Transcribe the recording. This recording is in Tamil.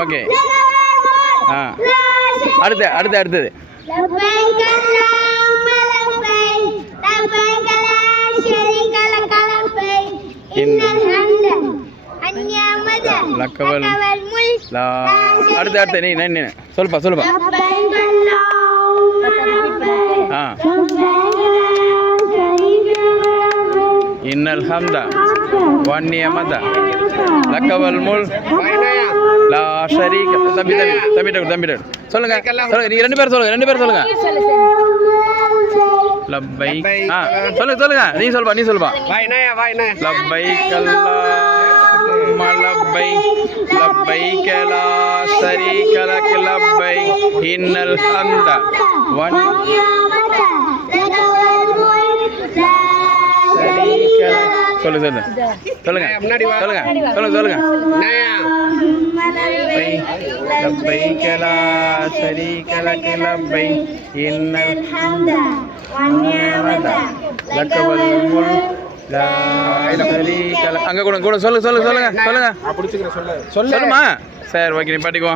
ஓகே அடுத்தது அடுத்து நீ சொல்லுப்பா இன்னல் ஹம்த வன்னியமத லக்கவல் முல் லா ஷரீக தம்பி சொல்லுங்க நீங்க ரெண்டு பேரும் சொல்லுங்க லப்பைக் சொல்லுங்க நீ சொல்லுப்பா லப்பைக் அல்லாஹும்ம லப்பைக் லா ஷரீக லக் லப்பைக் இன்னல் ஹம்த வன்னியமத லக்கவல் முல் லா ஷரீக சொல்லுங்க லப்பைக் லா ஷரீக லக் லப்பைக் இன்னல் ஹம்த வன்னியமத லக்கவல் முல் லா ஷரீக லக் அங்க கூட சொல்லுங்க சொல்லுமா சரி ஓகே நீ பாட்டிக்குவோம்